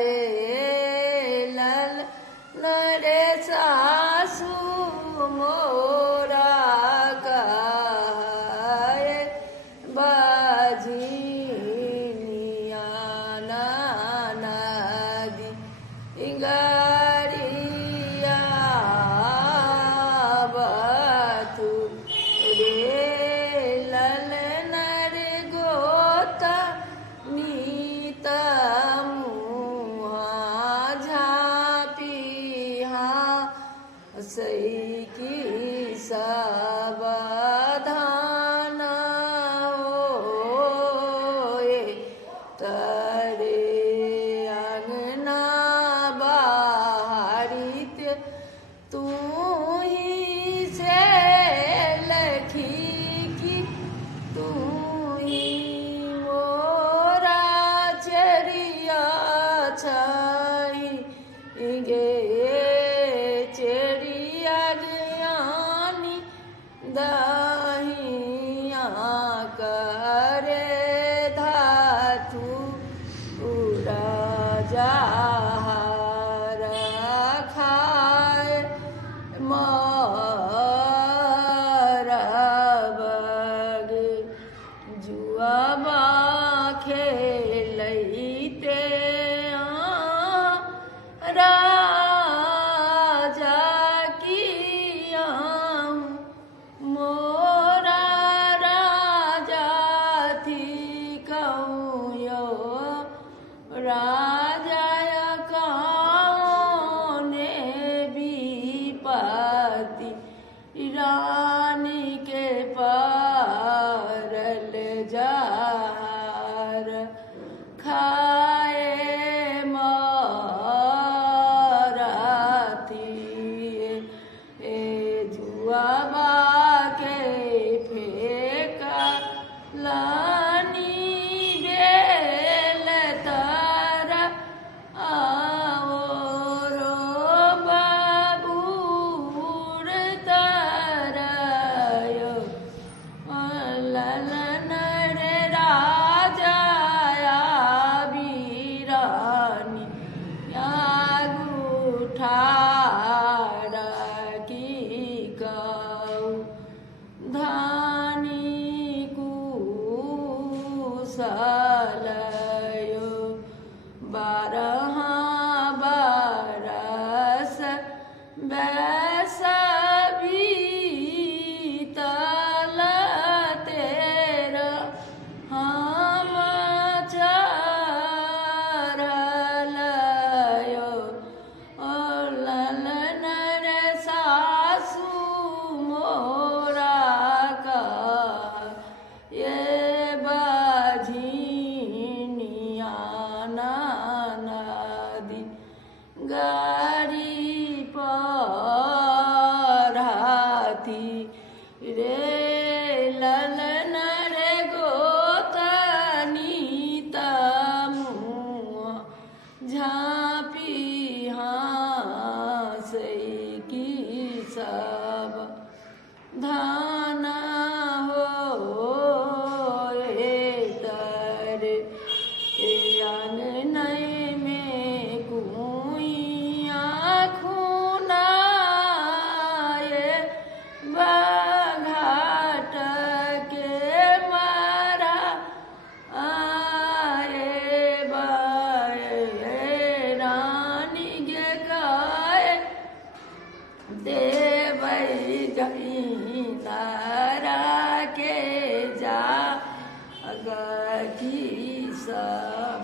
रे लल रे सासू मोरा कहे बाजिनिया नदी गरिया बतू रे लल नर गोता नीत मुहा झापिहा सही की सावधान होए तरे अंगना बाहरित तू ही से लखी की तू ही मोरा चरिया छाई गे चरिया ज्ञानी दाहिया करे धातु उड़ा जहार खाए मरबगे जुआबा खेलते राजा किया मोरा राजा थी कहूँ राजा कौने भी पाती रानी के पारल जार खाए मराती ए जुआबा के फेंका लानी बेल तारा आओरो बाबूर तारायो ललन रे राजा बीरानी यागुठारा की गौ धानी कुशलयो 12 बरस बीतल तेरा हम चरलयो ललन रे सासू मोरा का ये बाझिनिया नदी गाड़ी पर हाथी रे ललन रे गोतनी तमुआ झापी हाँसे की सब धान हो तर अंगनई में कुइया खूनाए बघाट के मारा आए बाए रानी गे गाए देवई जमींदारा के जा अगर की सब